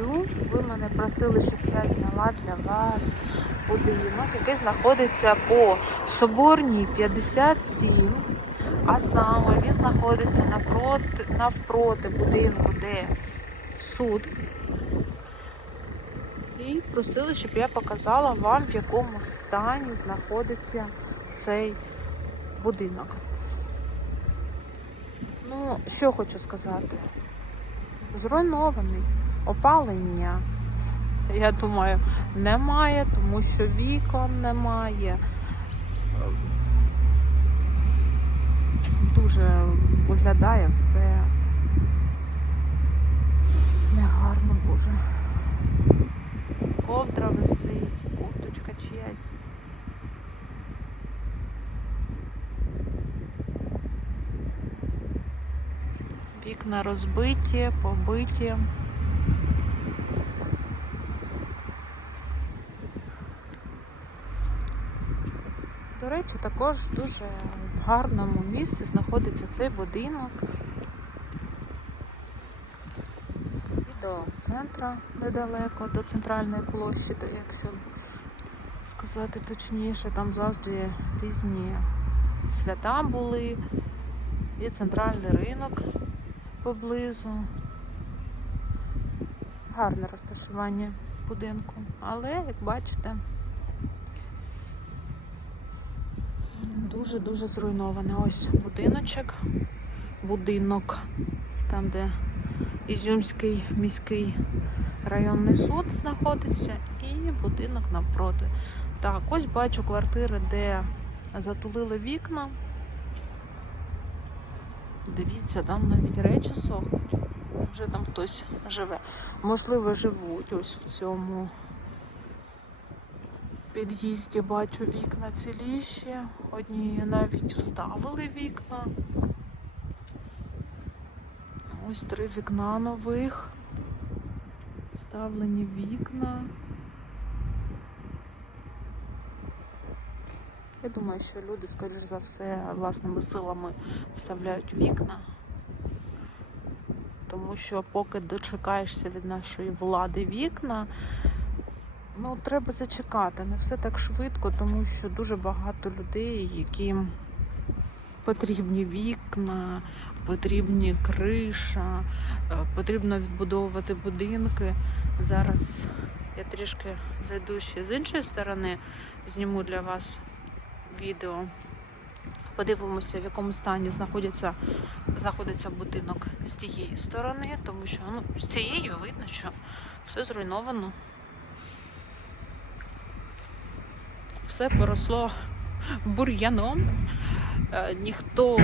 Ізюм. Ви мене просили, щоб я зняла для вас будинок, який знаходиться по Соборній 57. А саме він знаходиться напроти, навпроти будинку, де суд. І просили, щоб я показала вам, в якому стані знаходиться цей будинок. Ну, що хочу сказати? Зруйнований. Опалення, я думаю, немає, тому що вікон немає. Дуже виглядає все негарно, боже. Ковдра висить, курточка чиясь. Вікна розбиті, побиті. Речі, також дуже в гарному місці знаходиться цей будинок. І до центра недалеко, до центральної площі, якщо сказати точніше, там завжди різні свята були. Є центральний ринок поблизу. Гарне розташування будинку. Але, як бачите, дуже-дуже зруйноване. Ось будиночок, будинок, там, де Ізюмський міський районний суд знаходиться, і будинок навпроти. Так, ось бачу квартири, де затулили вікна. Дивіться, там навіть речі сохнуть. Вже там хтось живе. Можливо, живуть ось в цьому під'їзді бачу вікна ціліші. Одні навіть вставили вікна. Ось три вікна нових. Вставлені вікна. Я думаю, що люди, скоріш за все, власними силами вставляють вікна. Тому що поки дочекаєшся від нашої влади вікна, ну треба зачекати. Не все так швидко, тому що дуже багато людей, яким потрібні вікна, потрібні криша, е, потрібно відбудовувати будинки. Зараз я трішки зайду ще з іншої сторони, зніму для вас відео. Подивимося, в якому стані знаходиться, знаходиться будинок з тієї сторони, тому що ну, з цієї видно, що все зруйновано. Все поросло бур'яном. Е, Ніхто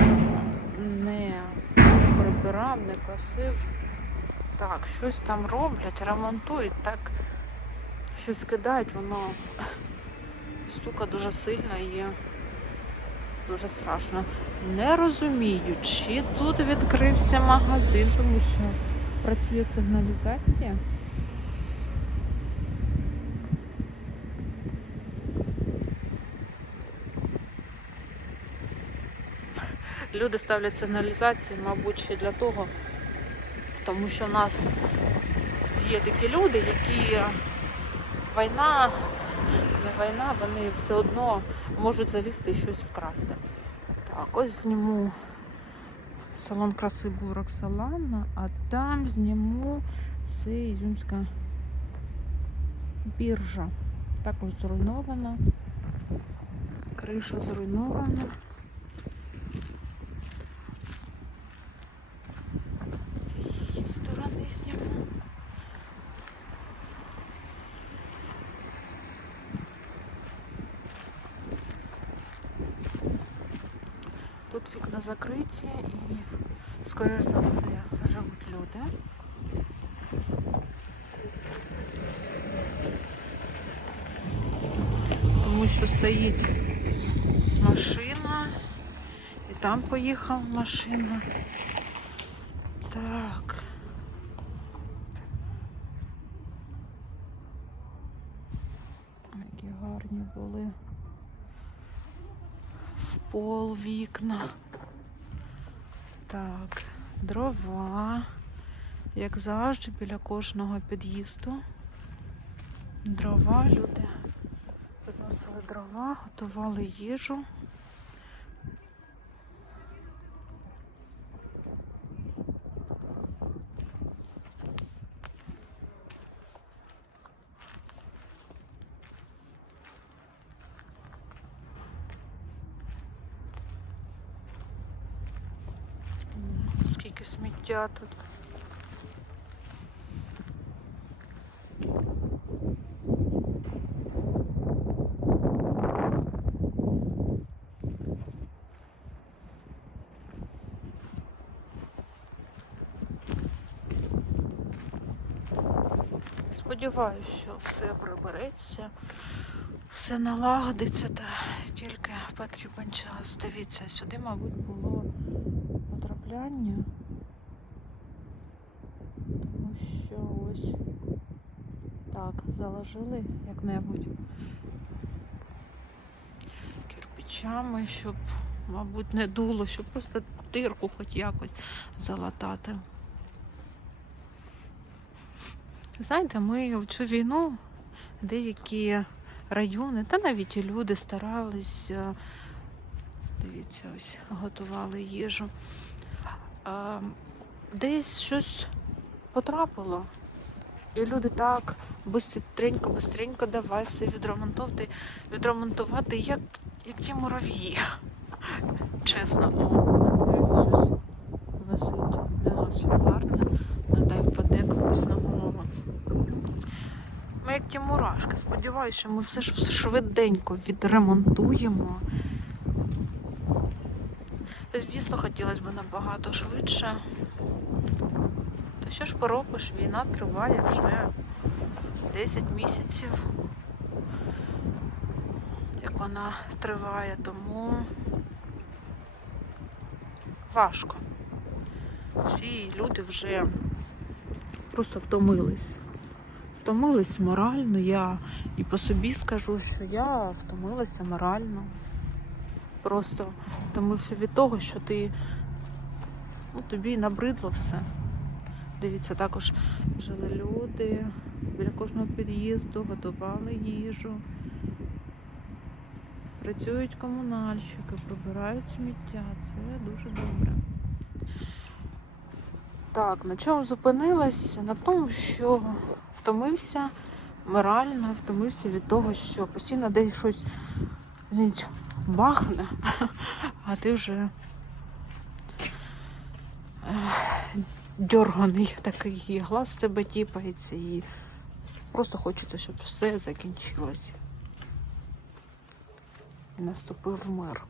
не прибирав, не косив. Так, щось там роблять, ремонтують, так щось кидають, воно стука дуже сильно і дуже страшно. Не розумію, чи тут відкрився магазин, тому що працює сигналізація. Люди ставлять сигналізації, мабуть, ще для того, тому що в нас є такі люди, які війна не війна, вони все одно можуть залізти і щось вкрасти. Так, ось зніму салон краси Бурок Салана, а там зніму це Ізюмська біржа. Також зруйнована. Криша зруйнована. З цієї сторони зніму. Вікна закриті і, скоріш за все, живуть люди. Тому що стоїть машина, і там поїхала машина. Так. Які гарні були в пол вікна. Так, дрова. Як завжди, біля кожного під'їзду. Дрова, люди приносили дрова, готували їжу. Скільки сміття тут. Сподіваюся, що все прибереться, все налагодиться, та тільки потрібен час. Дивіться, сюди, мабуть, було потрапляння, тому що ось так заложили як-небудь кирпичами, щоб, мабуть, не дуло, щоб просто дирку хоч якось залатати. Знаєте, ми в цю війну деякі райони, та навіть і люди старались, е, дивіться, ось готували їжу. Десь щось потрапило. І люди так бистренько, бистренько давай все відремонтувати, відремонтувати, як, як ті мурав'ї. Чесно, на щось висить. Не зовсім гарно. Надай впаде комусь на голову. Ми як ті мурашки. Сподіваюся, що ми все ж швиденько відремонтуємо. Звісно, хотілося б набагато швидше. Що ж поробиш, війна триває вже 10 місяців, як вона триває, тому важко. Всі люди вже просто втомились. Втомились морально. Я і по собі скажу, що я втомилася морально. Просто втомився від того, що ти ну, тобі набридло все. Дивіться, також жили люди, біля кожного під'їзду готували їжу. Працюють комунальщики, прибирають сміття. Це дуже добре. Так, на чому зупинилась? На тому, що втомився морально, втомився від того, що постійно десь щось бахне, а ти вже ех, дьорганий такий, і глаз тебе тіпається, і просто хочеться, щоб все закінчилось. І наступив мир.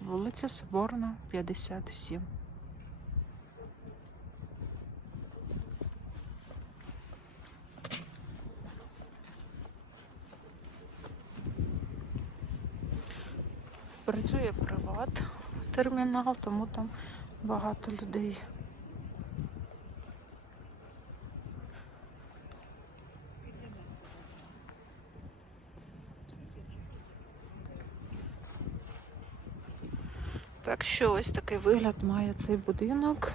Вулиця Соборна, 57. Працює приват термінал, тому там багато людей. Так що ось такий вигляд має цей будинок.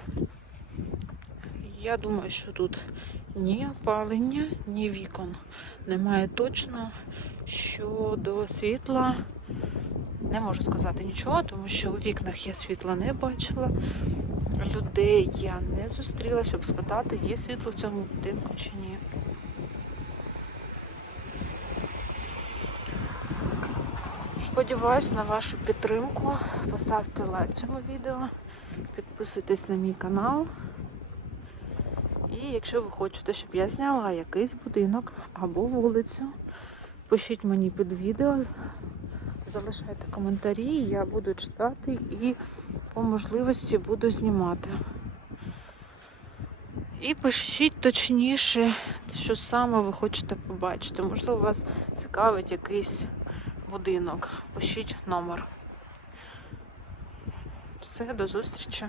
Я думаю, що тут ні опалення, ні вікон немає точно. Щодо світла не можу сказати нічого, тому що у вікнах я світла не бачила. Людей я не зустріла, щоб спитати, є світло в цьому будинку чи ні. Сподіваюсь на вашу підтримку. Поставте лайк цьому відео, підписуйтесь на мій канал. І якщо ви хочете, щоб я зняла якийсь будинок або вулицю, пишіть мені під відео, залишайте коментарі, я буду читати і по можливості буду знімати. І пишіть точніше, що саме ви хочете побачити. Можливо, вас цікавить якийсь будинок. Пишіть номер. Все, до зустрічі.